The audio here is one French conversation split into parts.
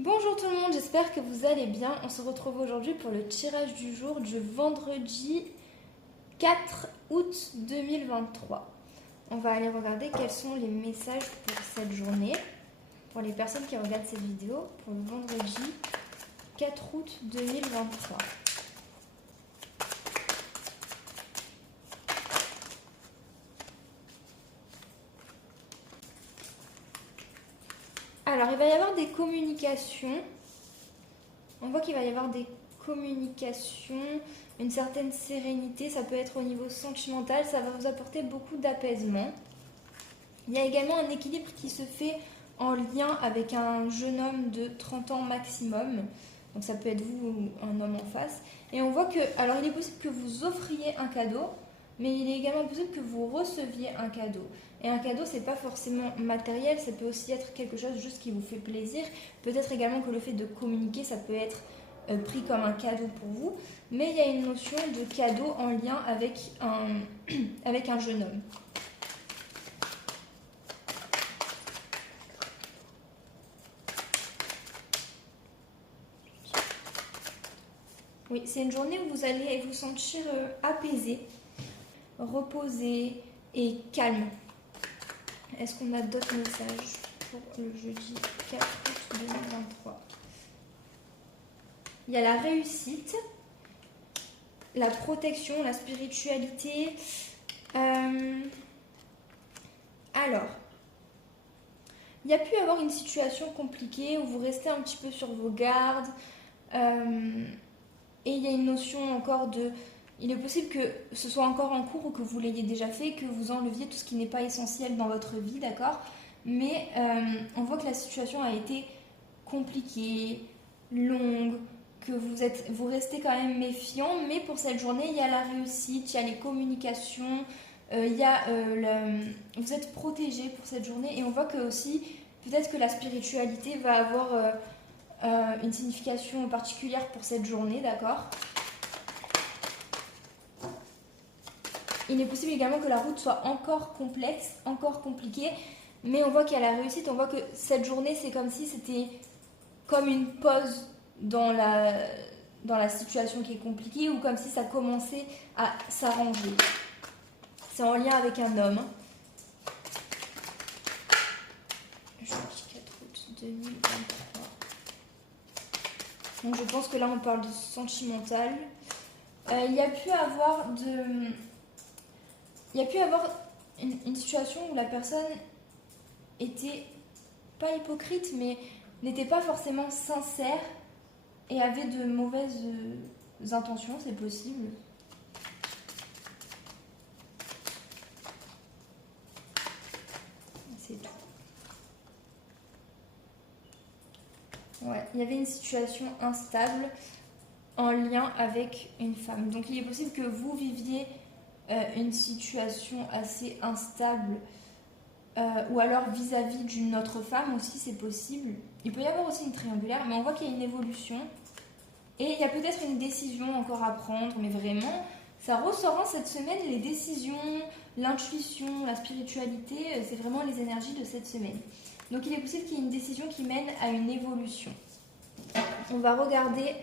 Bonjour tout le monde, j'espère que vous allez bien. On se retrouve aujourd'hui pour le tirage du jour du vendredi 4 août 2023. On va aller regarder quels sont les messages pour cette journée, pour les personnes qui regardent cette vidéo, pour le vendredi 4 août 2023. Alors, il va y avoir des communications. On voit qu'il va y avoir des communications, une certaine sérénité. Ça peut être au niveau sentimental. Ça va vous apporter beaucoup d'apaisement. Il y a également un équilibre qui se fait en lien avec un jeune homme de 30 ans maximum. Donc ça peut être vous ou un homme en face. Et on voit que, alors il est possible que vous offriez un cadeau, mais il est également possible que vous receviez un cadeau. Et un cadeau, c'est pas forcément matériel, ça peut aussi être quelque chose juste qui vous fait plaisir. Peut-être également que le fait de communiquer, ça peut être pris comme un cadeau pour vous. Mais il y a une notion de cadeau en lien avec avec un jeune homme. Oui, c'est une journée où vous allez vous sentir apaisé, reposé et calme. Est-ce qu'on a d'autres messages pour le jeudi 4 août 2023 ? Il y a la réussite, la protection, la spiritualité. Alors, il y a pu y avoir une situation compliquée où vous restez un petit peu sur vos gardes. Et il y a une notion encore de... Il est possible que ce soit encore en cours ou que vous l'ayez déjà fait, que vous enleviez tout ce qui n'est pas essentiel dans votre vie, d'accord ? Mais on voit que la situation a été compliquée, longue, que vous restez quand même méfiant, mais pour cette journée, il y a la réussite, il y a les communications, vous êtes protégé pour cette journée, et on voit que aussi, peut-être que la spiritualité va avoir une signification particulière pour cette journée, d'accord ? Il est possible également que la route soit encore complexe, encore compliquée, mais on voit qu'il y a la réussite, on voit que cette journée, c'est comme si c'était comme une pause dans la situation qui est compliquée, ou comme si ça commençait à s'arranger. C'est en lien avec un homme. Jeudi 4 août 2023. Donc je pense que là, on parle de sentimental. Il y a pu avoir une situation où la personne était pas hypocrite, mais n'était pas forcément sincère et avait de mauvaises intentions, c'est possible. C'est tout. Ouais, il y avait une situation instable en lien avec une femme. Donc il est possible que vous viviez une situation assez instable ou alors vis-à-vis d'une autre femme aussi, c'est possible. Il peut y avoir aussi une triangulaire, mais on voit qu'il y a une évolution. Et il y a peut-être une décision encore à prendre, mais vraiment, ça ressort cette semaine, les décisions, l'intuition, la spiritualité, c'est vraiment les énergies de cette semaine. Donc il est possible qu'il y ait une décision qui mène à une évolution. On va regarder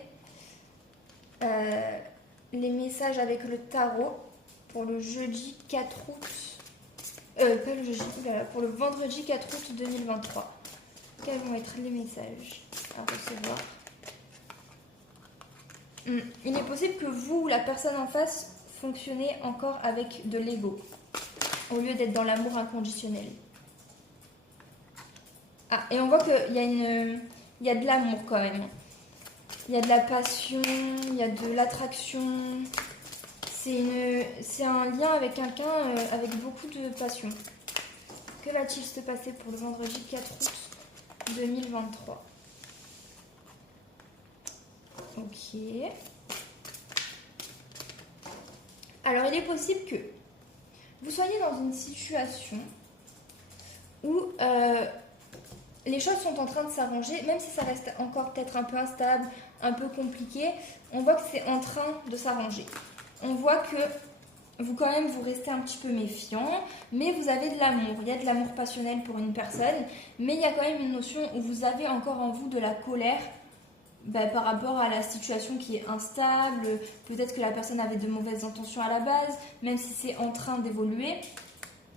les messages avec le tarot pour le jeudi 4 août. Pas le jeudi, pour le vendredi 4 août 2023. Quels vont être les messages à recevoir ? Il est possible que vous ou la personne en face fonctionnez encore avec de l'ego, au lieu d'être dans l'amour inconditionnel. Ah, et on voit qu'il y a de l'amour quand même. Il y a de la passion, il y a de l'attraction. C'est un lien avec quelqu'un avec beaucoup de passion. Que va-t-il se passer pour le vendredi 4 août 2023 ? Ok. Alors, il est possible que vous soyez dans une situation où les choses sont en train de s'arranger, même si ça reste encore peut-être un peu instable, un peu compliqué, on voit que c'est en train de s'arranger. On voit que quand même, vous restez un petit peu méfiant, mais vous avez de l'amour. Il y a de l'amour passionnel pour une personne, mais il y a quand même une notion où vous avez encore en vous de la colère par rapport à la situation qui est instable. Peut-être que la personne avait de mauvaises intentions à la base, même si c'est en train d'évoluer.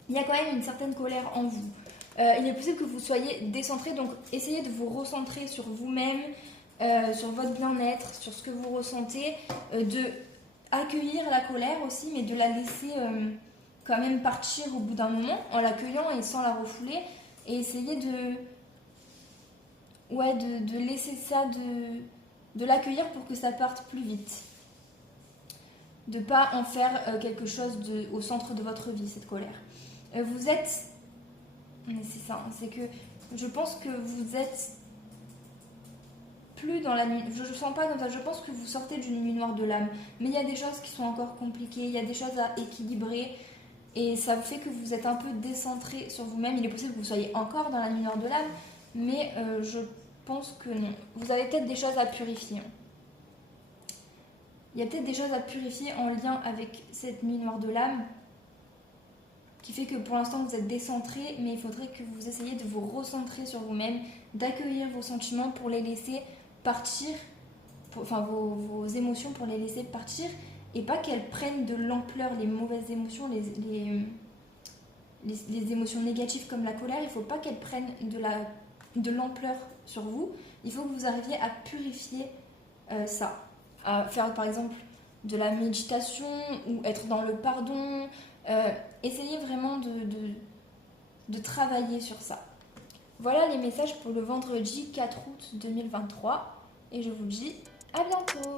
Il y a quand même une certaine colère en vous. Il est possible que vous soyez décentré, donc essayez de vous recentrer sur vous-même, sur votre bien-être, sur ce que vous ressentez, de accueillir la colère aussi, mais de la laisser quand même partir au bout d'un moment, en l'accueillant et sans la refouler, et essayer de laisser ça, de l'accueillir pour que ça parte plus vite. De pas en faire quelque chose au centre de votre vie, cette colère. Vous êtes... Mais c'est ça, c'est que je pense que vous êtes plus dans la nuit. Je ne sens pas comme ça, je pense que vous sortez d'une nuit noire de l'âme. Mais il y a des choses qui sont encore compliquées, il y a des choses à équilibrer. Et ça fait que vous êtes un peu décentré sur vous-même. Il est possible que vous soyez encore dans la nuit noire de l'âme, mais je pense que non. Vous avez peut-être des choses à purifier. Il y a peut-être des choses à purifier en lien avec cette nuit noire de l'âme, qui fait que pour l'instant vous êtes décentré, mais il faudrait que vous essayiez de vous recentrer sur vous-même, d'accueillir vos sentiments pour les laisser partir, vos émotions pour les laisser partir, et pas qu'elles prennent de l'ampleur, les mauvaises émotions, les émotions négatives comme la colère. Il ne faut pas qu'elles prennent de l'ampleur sur vous. Il faut que vous arriviez à purifier ça, à faire par exemple de la méditation ou être dans le pardon. Essayez vraiment de travailler sur ça. Voilà les messages pour le vendredi 4 août 2023 et je vous dis à bientôt.